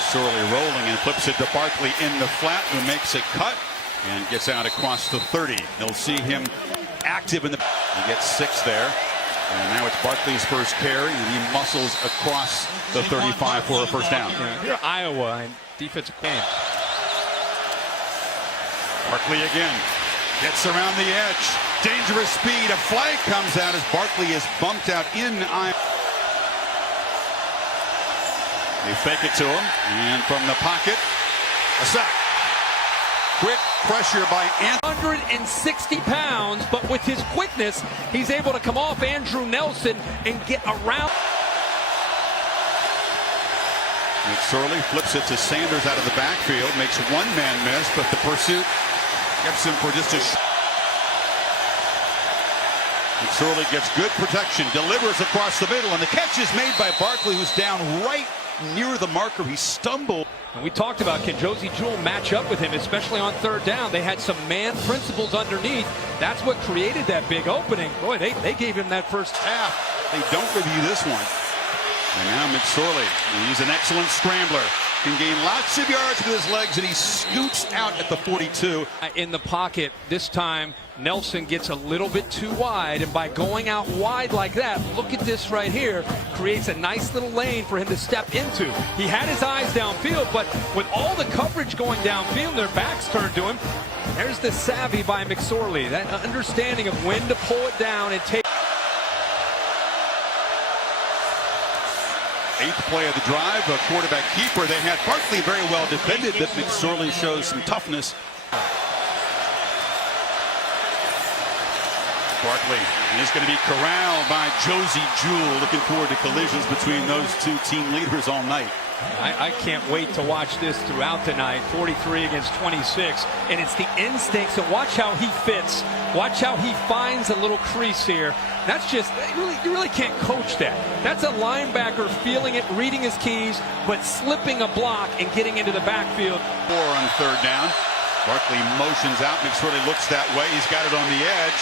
McSorley rolling and flips it to Barkley in the flat, who makes a cut and gets out across the 30. They'll see him active in the. He gets 6 there. And now it's Barkley's first carry, and he muscles across the 35 for a first down. You're Iowa in defensive game. Barkley again gets around the edge. Dangerous speed. A flag comes out as Barkley is bumped out in Iowa. They fake it to him, and from the pocket, a sack. Quick pressure by 160 pounds, but with his quickness, he's able to come off Andrew Nelson and get around. McSorley flips it to Sanders out of the backfield, makes one man miss, but the pursuit gets him for just a McSorley gets good protection, delivers across the middle, and the catch is made by Barkley, who's down right near the marker. He stumbled. And we talked about, can Josey Jewell match up with him, especially on third down? They had some man principles underneath. That's what created that big opening. Boy, they gave him that first half. They don't review this one. And now McSorley, he's an excellent scrambler. Can gain lots of yards with his legs, and he scoots out at the 42. In the pocket, this time Nelson gets a little bit too wide, and by going out wide like that, look at this right here, creates a nice little lane for him to step into. He had his eyes downfield, but with all the coverage going downfield, their backs turned to him. There's the savvy by McSorley, that understanding of when to pull it down and take. 8th play of the drive, a quarterback keeper. They had Barkley very well defended, but McSorley shows some toughness. Barkley is going to be corralled by Josey Jewell. Looking forward to collisions between those two team leaders all night. I can't wait to watch this throughout the night. 43 against 26, and it's the instincts, and watch how he fits. Watch how he finds a little crease here. That's just, you really can't coach that. That's a linebacker feeling it, reading his keys, but slipping a block and getting into the backfield. 4 on third down. Barkley motions out. McSorley looks that way. He's got it on the edge.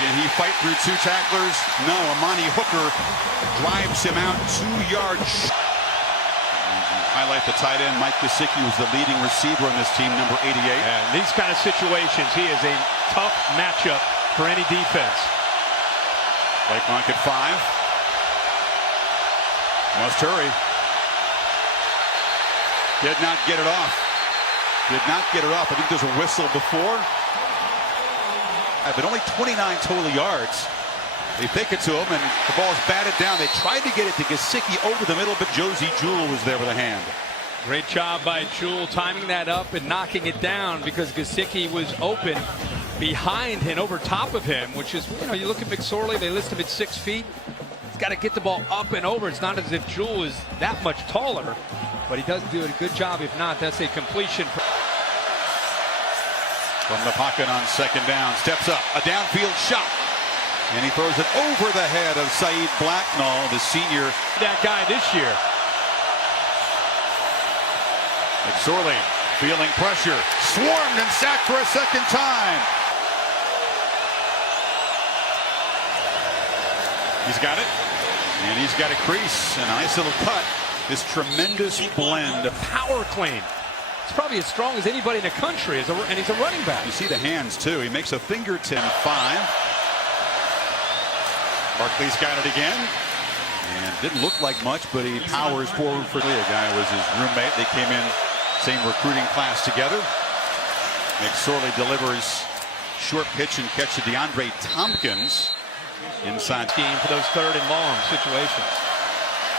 Can he fight through 2 tacklers? No. Amani Hooker drives him out 2 yards. Highlight the tight end. Mike Gesicki was the leading receiver on this team, number 88. And these kind of situations, he is a tough matchup for any defense. Play clock at 5. Must hurry. Did not get it off. Did not get it off. I think there's a whistle before. But only 29 total yards. They fake it to him, and the ball is batted down. They tried to get it to Gesicki over the middle, but Josey Jewell was there with a hand. Great job by Jewell timing that up and knocking it down, because Gesicki was open behind and over top of him, which is, you look at McSorley, they list him at 6 feet. He's got to get the ball up and over. It's not as if Jewell is that much taller, but he does do a good job. If not, that's a completion. From the pocket on second down, steps up, a downfield shot. And he throws it over the head of Saeed Blacknall, the senior. That guy this year. McSorley feeling pressure, swarmed and sacked for a second time. He's got it, and he's got a crease, and a nice little cut. This tremendous blend. Power clean. It's probably as strong as anybody in the country, and he's a running back. You see the hands, too. He makes a fingertip 5. Barkley's got it again, and didn't look like much, but he powers forward for a guy who was his roommate. They came in same recruiting class together. McSorley delivers short pitch and catch to DeAndre Tompkins inside team for those 3rd and long situations.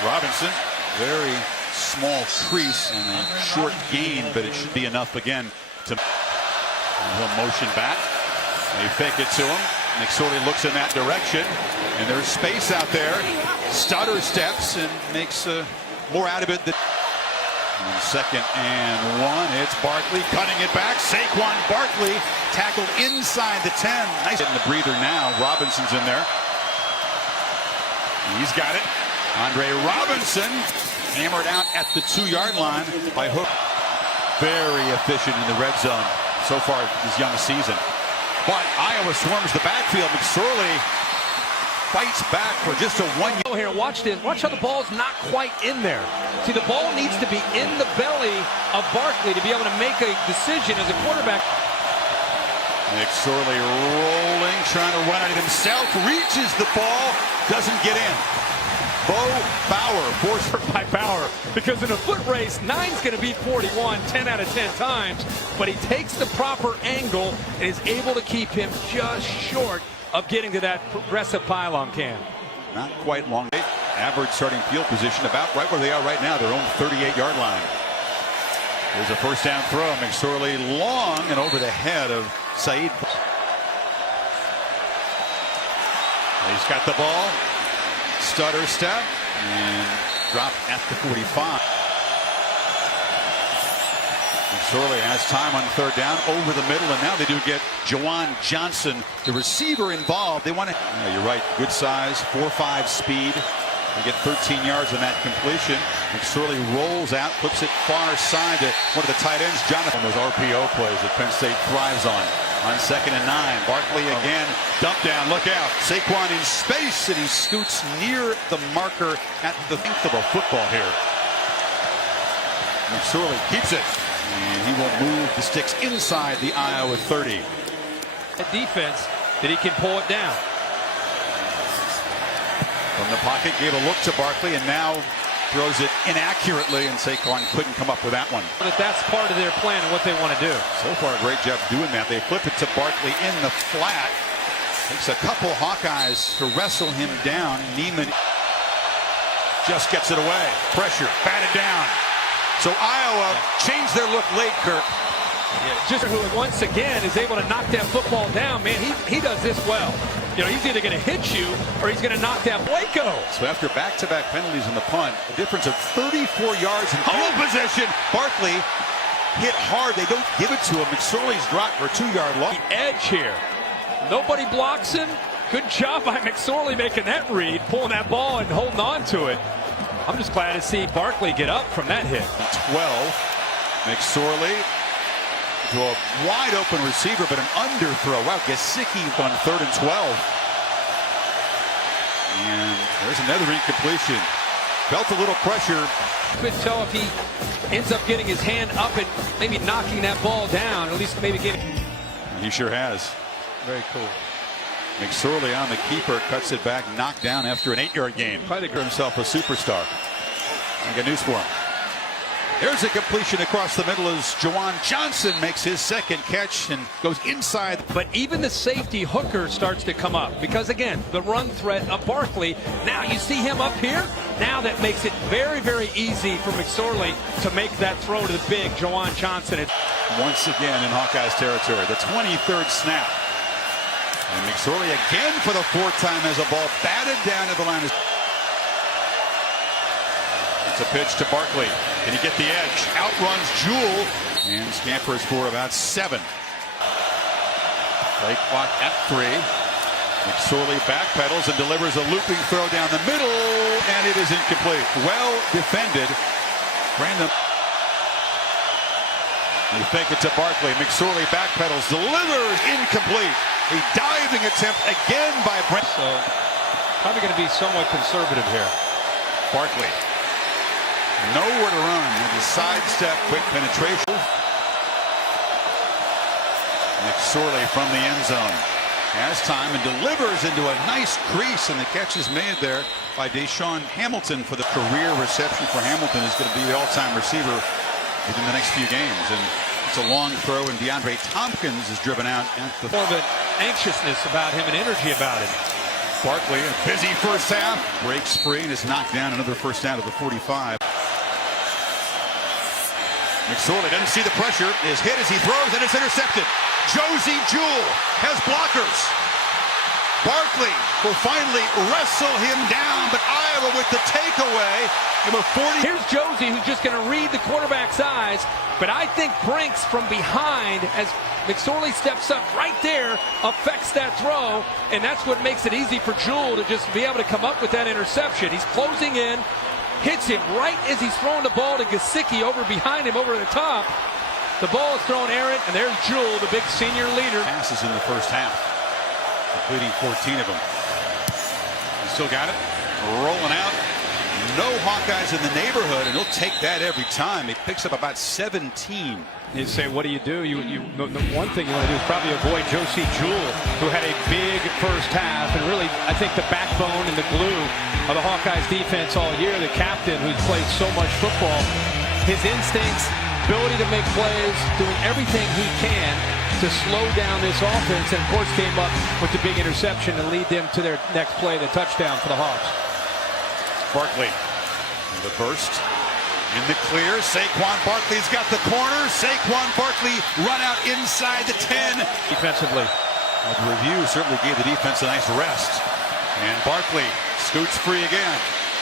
Robinson, very small crease and a short gain, but it should be enough again to. He'll motion back. They fake it to him. McSorley looks in that direction, and there's space out there. Stutter steps and makes more out of it. And 2nd and 1. It's Barkley cutting it back. Saquon Barkley tackled inside the 10. Nice in the breather now. Robinson's in there. He's got it. Andre Robinson hammered out at the 2-yard line by Hook. Very efficient in the red zone so far this young season. But Iowa swarms the backfield. McSorley fights back for just a 1 Oh, here, watch this. Watch how the ball's not quite in there. See, the ball needs to be in the belly of Barkley to be able to make a decision as a quarterback. McSorley rolling, trying to run it himself, reaches the ball, doesn't get in. Bo Bauer forced By Bauer, because in a foot race, 9's going to beat 41 10 out of 10 times, but he takes the proper angle and is able to keep him just short of getting to that progressive pylon cam. Not quite long. Average starting field position about right where they are right now, their own 38-yard line. There's a first down throw. McSorley long and over the head of Saeed. He's got the ball. Stutter step and drop at the 45. McSorley has time on third down over the middle, and now they do get Juwan Johnson, the receiver, involved. They want to. Yeah, you're right. Good size, 4.5 speed. They get 13 yards on that completion. McSorley rolls out, flips it far side to one of the tight ends, Jonathan. Those RPO plays that Penn State thrives on. On 2nd and 9, Barkley again, dump down, look out. Saquon in space, and he scoots near the marker at the length of a football here. McSorley keeps it, and he will move the sticks inside the Iowa 30. A defense that he can pull it down. From the pocket, gave a look to Barkley, and now throws it inaccurately, and Saquon couldn't come up with that one. But that's part of their plan and what they want to do. So far, a great job doing that. They flip it to Barkley in the flat. Takes a couple Hawkeyes to wrestle him down. Neiman just gets it away. Pressure, batted down. So Iowa changed their look late, Kirk. Just who once again is able to knock that football down, man, he does this well. You know, he's either going to hit you or he's going to knock down Waco. So after back-to-back penalties in the punt, a difference of 34 yards in field position. Barkley hit hard. They don't give it to him. McSorley's dropped for a 2-yard loss. The edge here. Nobody blocks him. Good job by McSorley making that read, pulling that ball and holding on to it. I'm just glad to see Barkley get up from that hit. 12. McSorley to a wide open receiver, but an underthrow. Wow, Gesicki on 3rd and 12. And there's another incompletion. Felt a little pressure. Couldn't tell if he ends up getting his hand up and maybe knocking that ball down, or at least maybe getting. He sure has. Very cool. McSorley on the keeper, cuts it back, knocked down after an 8-yard gain. Probably himself a superstar. I got news for him. There's a completion across the middle as Juwan Johnson makes his second catch and goes inside. But even the safety hooker starts to come up because, again, the run threat of Barkley. Now you see him up here. Now that makes it very, very easy for McSorley to make that throw to the big Juwan Johnson. Once again in Hawkeyes territory, the 23rd snap. And McSorley again for the 4th time as a ball batted down at the line. It's a pitch to Barkley. Can he get the edge? Outruns Jewell and scampers for about 7. Play clock at 3. McSorley backpedals and delivers a looping throw down the middle, and it is incomplete. Well defended. Brandon. They fake it to Barkley. McSorley backpedals, delivers, incomplete. A diving attempt again by Brent. So probably going to be somewhat conservative here. Barkley. Nowhere to run with a sidestep, quick penetration. McSorley from the end zone has time and delivers into a nice crease, and the catch is made there by Deshaun Hamilton. For the career reception for Hamilton is going to be the all-time receiver within the next few games. And it's a long throw, and DeAndre Tompkins is driven out at the. More of an anxiousness about him and energy about it. Barkley, a busy first half, breaks free and is knocked down. Another first down to the 45. McSorley doesn't see the pressure, is hit as he throws, and it's intercepted. Josey Jewell has blockers. Barkley will finally wrestle him down, but Iowa with the takeaway. Number 40. Here's Josey, who's just going to read the quarterback's eyes, but I think Brinks from behind, as McSorley steps up right there, affects that throw, and that's what makes it easy for Jewell to just be able to come up with that interception. He's closing in. Hits him right as he's throwing the ball to Gesicki over behind him, over the top. The ball is thrown errant, and there's Jewell, the big senior leader. Passes in the first half, completing 14 of them. still got it. Rolling out. No Hawkeyes in the neighborhood, and he'll take that every time. He picks up about 17. You say, what do? One thing you want to do is probably avoid Jewell, who had a big first half, and really, I think the backbone and the glue of the Hawkeyes defense all year, the captain who's played so much football, his instincts, ability to make plays, doing everything he can to slow down this offense, and of course came up with the big interception to lead them to their next play, the touchdown for the Hawks. Barkley, the burst, in the clear. Saquon Barkley's got the corner. Saquon Barkley run out inside the 10. Defensively. The review certainly gave the defense a nice rest. And Barkley scoots free again.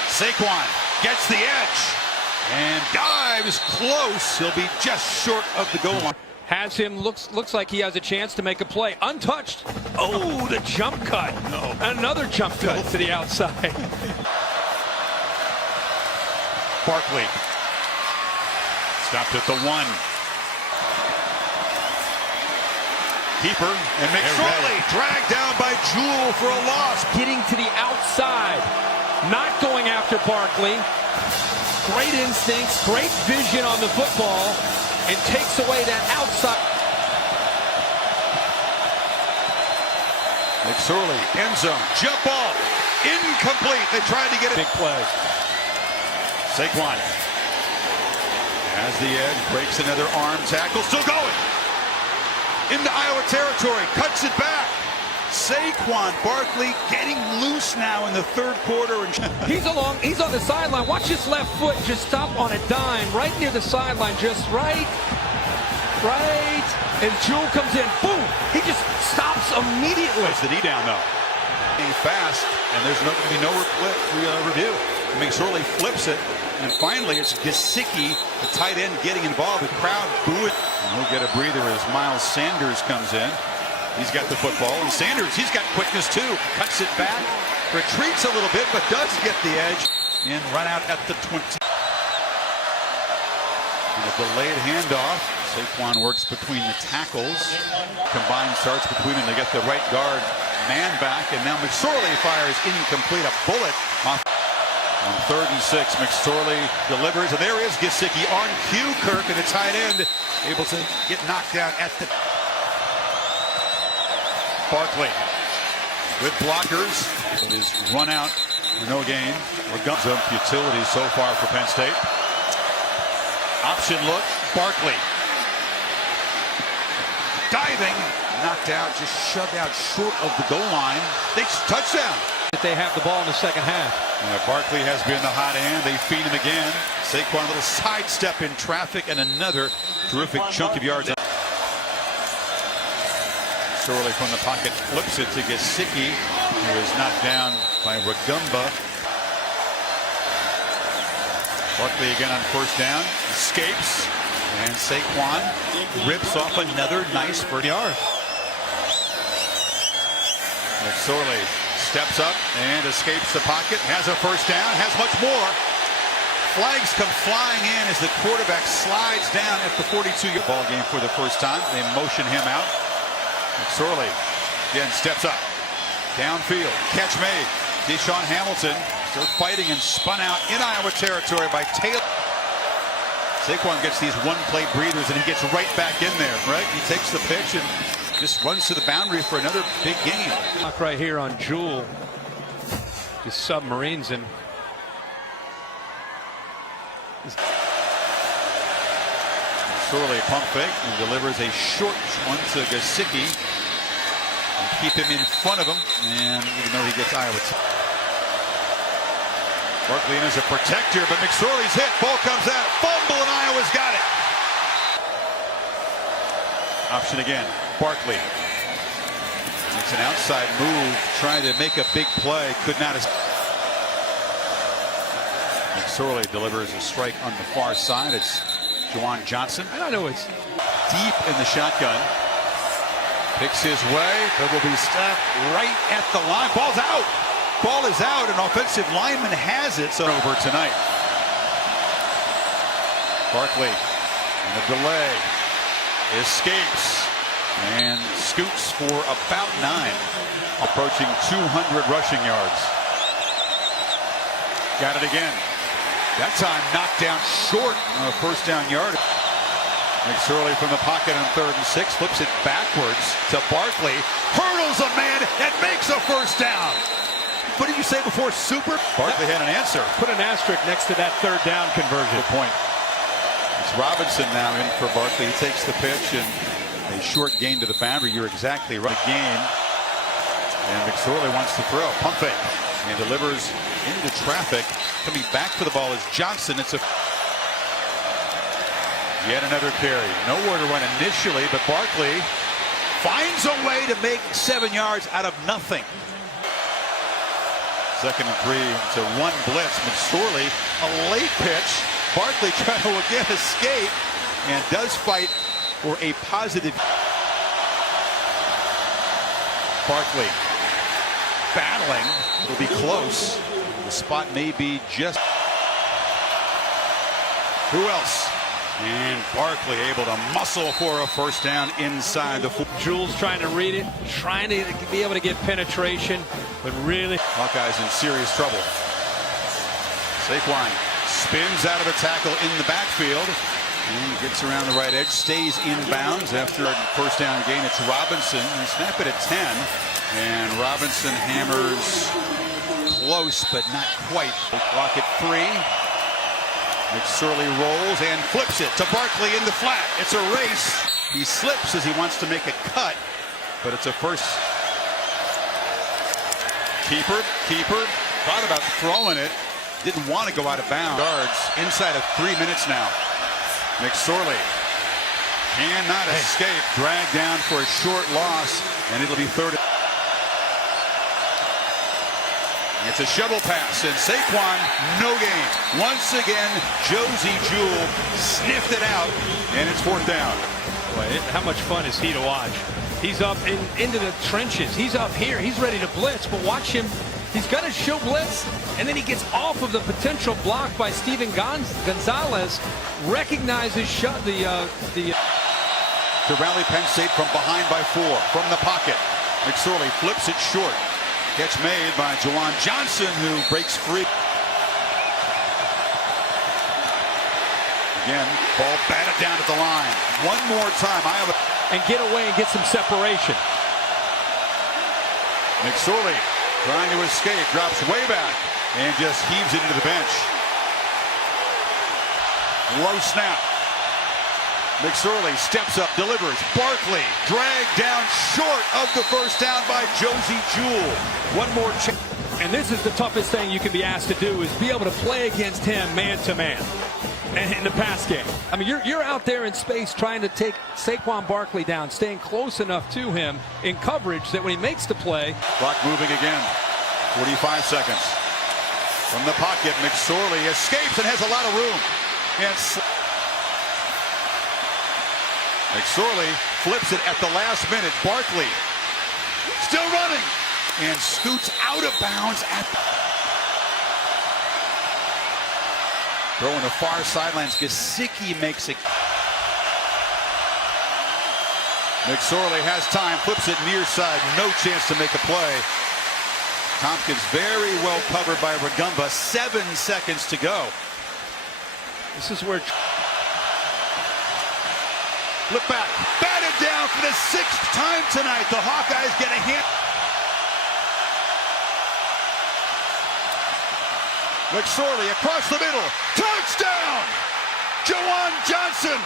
Saquon gets the edge and dives close. He'll be just short of the goal line. Has him, looks like he has a chance to make a play. Untouched. Oh, the jump cut. No. Another jump cut to the outside. Barkley stopped at the 1. Keeper and McSorley dragged down by Jewell for a loss. Getting to the outside, not going after Barkley. Great instincts, great vision on the football, and takes away that outside. McSorley, end zone, jump ball, incomplete. They tried to get it. Big play. Saquon has the edge, breaks another arm tackle, still going into Iowa territory, cuts it back. Saquon Barkley getting loose now in the third quarter. And he's on the sideline. Watch his left foot just stop on a dime right near the sideline, just right. And Jewell comes in, boom! He just stops immediately. Puts the knee down though. Fast, and there's going to be no review. McSorley flips it, and finally it's Gesicki, the tight end, getting involved. The crowd boo it. And he'll get a breather as Miles Sanders comes in. He's got the football, and Sanders, he's got quickness too. Cuts it back, retreats a little bit, but does get the edge, and run out at the 20. And a delayed handoff. Saquon works between the tackles. Combined starts between them. They get the right guard man back, and now McSorley fires incomplete. A bullet off on 3rd and 6. McSorley delivers, and there is Gesicki on cue. Kirk and the tight end able to get knocked down at the. Barkley with blockers. It is run out for no gain. Or guns up utility so far for Penn State. Option look. Barkley diving, knocked out, just shoved out short of the goal line. Touchdown. They have the ball in the second half. Barkley has been the hot hand. They feed him again. Saquon, a little sidestep in traffic, and another terrific chunk of yards. Sorely from the pocket flips it to Gesicki, who is knocked down by Ragumba. Barkley again on first down, escapes, and Saquon rips off another nice first yard. McSorley steps up and escapes the pocket, has a first down, has much more. Flags come flying in as the quarterback slides down at the 42-yard ball game for the first time. They motion him out. McSorley again steps up. Downfield, catch made. Deshaun Hamilton still fighting and spun out in Iowa territory by Taylor. Saquon gets these one-play breathers and he gets right back in there, right? He takes the pitch and just runs to the boundary for another big game. Right here on Jewell. Just submarines him. Sorely pump fake and delivers a short one to Gesicki. And keep him in front of him. And even though he gets Iowa. Barkley in as a protector, but McSorley's hit. Ball comes out. Fumble, and Iowa's got it. Option again. Barkley. It's an outside move, trying to make a big play. Could not. McSorley delivers a strike on the far side. It's Juwan Johnson. I don't know, it's deep in the shotgun. Picks his way, but will be stopped right at the line. Ball's out. Ball is out. An offensive lineman has it. So over tonight. Barkley in a delay. Escapes and scoots for about 9. Approaching 200 rushing yards. Got it again. That time knocked down short on a first down yard. McSorley from the pocket on 3rd and 6, flips it backwards to Barkley, hurdles a man and makes a first down. What did you say before? Super? Barkley had an answer. Put an asterisk next to that 3rd down conversion. Good point. It's Robinson now in for Barkley. He takes the pitch and a short gain to the boundary. You're exactly right. Gain. And McSorley wants to throw. Pump fake. And delivers into traffic. Coming back for the ball is Johnson. It's a yet another carry. Nowhere to run initially, but Barkley finds a way to make 7 yards out of nothing. 2nd and 3 to 1 blitz. McSorley, a late pitch. Barkley trying to again escape and does fight for a positive. Barkley battling. It'll be close. The spot may be just. Who else? And Barkley able to muscle for a first down inside the. Jewell's trying to read it, trying to be able to get penetration, but really. Hawkeyes in serious trouble. Saquon spins out of a tackle in the backfield. And gets around the right edge, stays in bounds after a first down gain. It's Robinson. They snap it at 10. And Robinson hammers close, but not quite. Clock at 3. McSorley rolls and flips it to Barkley in the flat. It's a race. He slips as he wants to make a cut, but it's a first. Keeper. Thought about throwing it. Didn't want to go out of bounds. Yards inside of 3 minutes now. McSorley cannot escape. Dragged down for a short loss, and it'll be 3rd. It's a shovel pass, and Saquon, no gain. Once again, Josey Jewell sniffed it out, and it's 4th down. Boy, how much fun is he to watch? He's up into the trenches. He's up here. He's ready to blitz, but watch him. He's got to show blitz, and then he gets off of the potential block by Steven Gonzalez, recognizes To rally Penn State from behind by 4. From the pocket, McSorley flips it short. Catch made by Jewell Johnson, who breaks free. Again, ball batted down at the line. One more time. And get away and get some separation. McSorley trying to escape, drops way back, and just heaves it into the bench. Low snap. McSorley steps up, delivers. Barkley dragged down short of the first down by Josey Jewell. One more chance. And this is the toughest thing you can be asked to do, is be able to play against him man to man and in the pass game. I mean, you're out there in space trying to take Saquon Barkley down, staying close enough to him in coverage that when he makes the play. Clock moving again. 45 seconds. From the pocket, McSorley escapes and has a lot of room. And McSorley flips it at the last minute. Barkley still running and scoots out of bounds at throwing the far sidelines. Gesicki makes it. McSorley has time, flips it near side, no chance to make a play. Tompkins very well covered by Ragumba. 7 seconds to go. This is where. Look back, batted down for the 6th time tonight. The Hawkeyes get a hit. McSorley across the middle, touchdown! Jewell Johnson